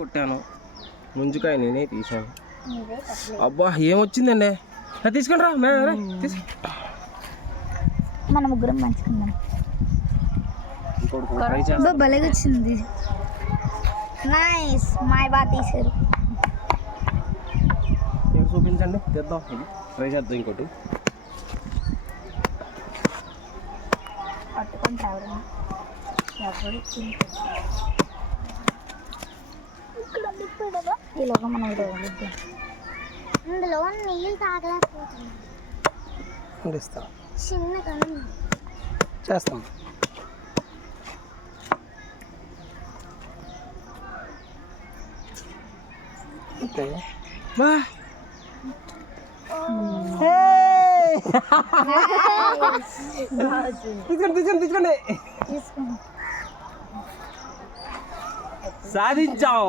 కొట్టాను, ముంజుకాయ నేనే తీసాను. అబ్బా ఏమొచ్చిందండి, తీసుకోండి రా మన ముగ్గురం మంచుకుందాం. భలేగా వచ్చింది. నైస్, మా బాగా తీసారు. చూపించండి, తెద్దాం, ఇది ట్రై చేద్దాం. ఇంకోటి పట్టుకుంటారు. ఈలోగా మనం అందులో నీళ్ళు తాగలేకపోతుంది. చిన్నగా చేస్తాం. ఓకే బా తీసుకోండి. సాధించాం.